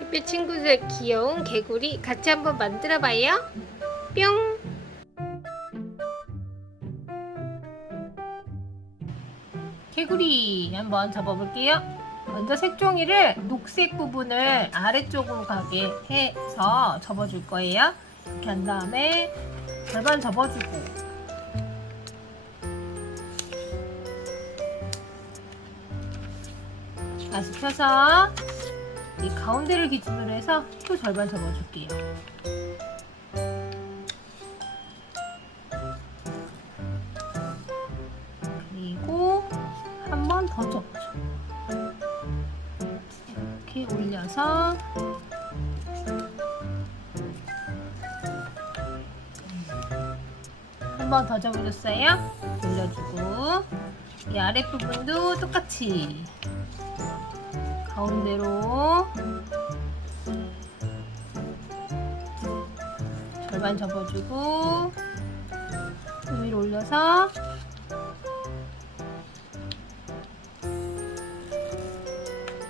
햇빛 친구들 귀여운 개구리 같이 한번 만들어 봐요. 뿅! 개구리 한번 접어볼게요. 먼저 색종이를 녹색 부분을 아래쪽으로 가게 해서 접어줄 거예요. 한 다음에 절반 접어주고 다시 펴서 이 가운데를 기준으로 해서 또 절반 접어줄게요. 그리고 한 번 더 접어줘. 이렇게 올려서 한 번 더 접어줬어요. 올려주고 이 아랫부분도 똑같이 가운데로 절반 접어주고 그 위로 올려서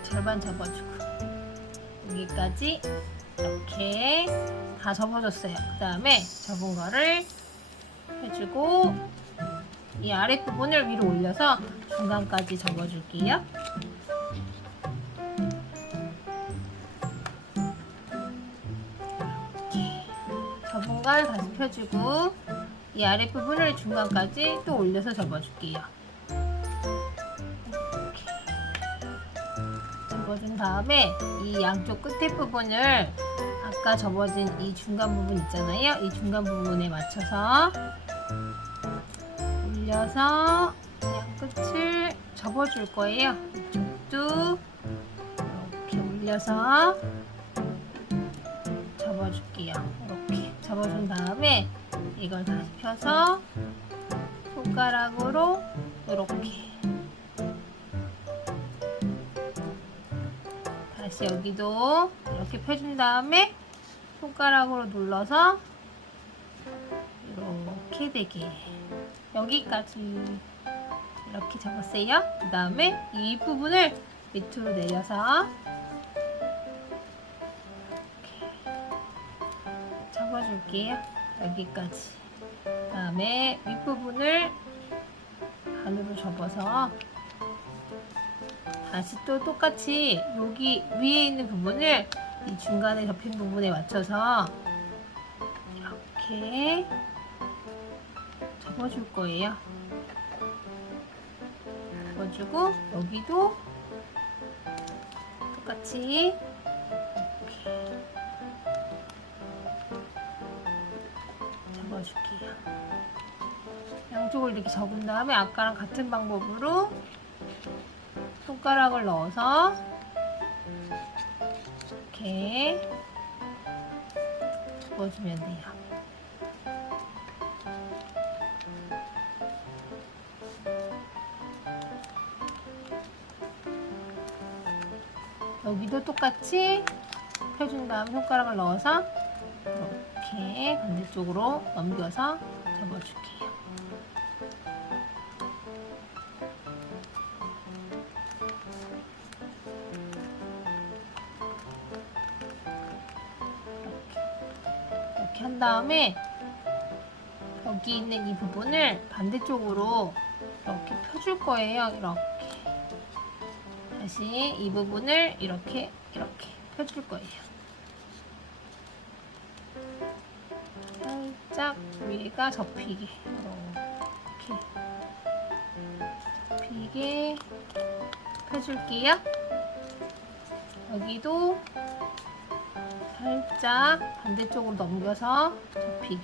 절반 접어주고 여기까지 이렇게 다 접어줬어요. 그 다음에 접은 거를 해주고 이 아랫부분을 위로 올려서 중간까지 접어줄게요. 접은걸 다시 펴주고 이 아랫부분을 중간까지 또 올려서 접어줄게요. 접어준 다음에 이 양쪽 끝에 부분을 아까 접어진 이 중간 부분 있잖아요. 이 중간 부분에 맞춰서 올려서 양 끝을 접어줄 거예요. 이쪽도 이렇게 올려서 접어줄게요. 접어준 다음에 이걸 다시 펴서 손가락으로 이렇게. 다시 여기도 이렇게 펴준 다음에 손가락으로 눌러서 이렇게 되게 여기까지. 이렇게 접었어요. 그 다음에 이 부분을 밑으로 내려서 접어줄게요. 여기까지. 그 다음에 윗부분을 반으로 접어서 다시 또 똑같이 여기 위에 있는 부분을 이 중간에 접힌 부분에 맞춰서 이렇게 접어줄 거예요. 접어주고 여기도 똑같이 접어줄게요. 양쪽을 이렇게 접은 다음에 아까랑 같은 방법으로 손가락을 넣어서 이렇게 접어주면 돼요. 여기도 똑같이 펴준 다음 손가락을 넣어서 이렇게 반대쪽으로 넘겨서 접어줄게요. 이렇게, 이렇게 한 다음에 여기 있는 이 부분을 반대쪽으로 이렇게 펴줄 거예요. 이렇게. 다시 이 부분을 이렇게 이렇게 펴줄 거예요. 살짝 위가 접히게 이렇게 접히게 펴줄게요. 여기도 살짝 반대쪽으로 넘겨서 접히게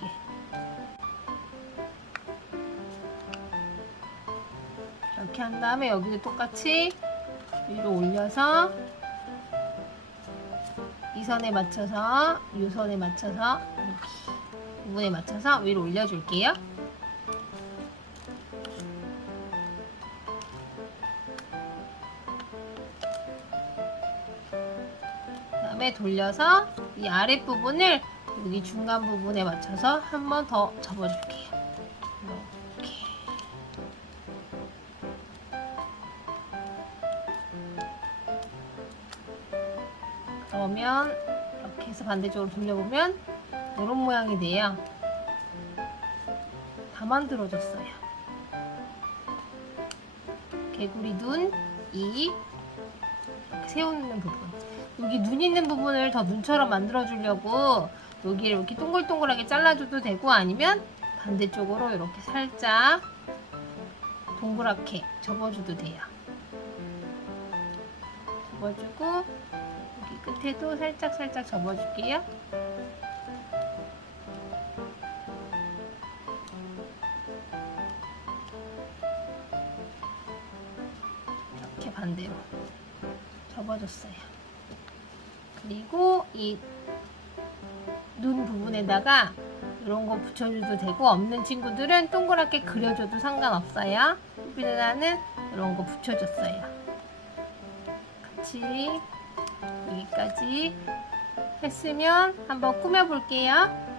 이렇게 한 다음에 여기도 똑같이 위로 올려서 이 선에 맞춰서 이 선에 맞춰서 부분에 맞춰서 위로 올려줄게요. 그 다음에 돌려서 이 아랫 부분을 여기 중간 부분에 맞춰서 한 번 더 접어줄게요. 이렇게. 그러면 이렇게 해서 반대쪽으로 돌려보면 이런 모양이 돼요. 다 만들어졌어요. 개구리 눈, 입, 이렇게 세우는 부분. 여기 눈 있는 부분을 더 눈처럼 만들어 주려고 여기를 이렇게 동글동글하게 잘라줘도 되고 아니면 반대쪽으로 이렇게 살짝 동그랗게 접어줘도 돼요. 접어주고 여기 끝에도 살짝 살짝 접어줄게요. 반대로 접어줬어요. 그리고 이 눈 부분에다가 이런 거 붙여줘도 되고 없는 친구들은 동그랗게 그려줘도 상관없어요. 삐르나는 이런 거 붙여줬어요. 같이 여기까지 했으면 한번 꾸며볼게요.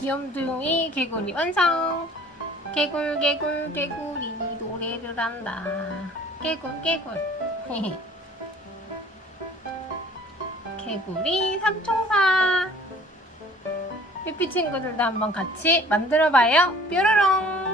귀염둥이 개구리 완성! 개굴 개굴 개구리 노래를 한다. 개굴 개굴. 개구리 삼총사. 삐삐 친구들도 한번 같이 만들어봐요. 뾰로롱.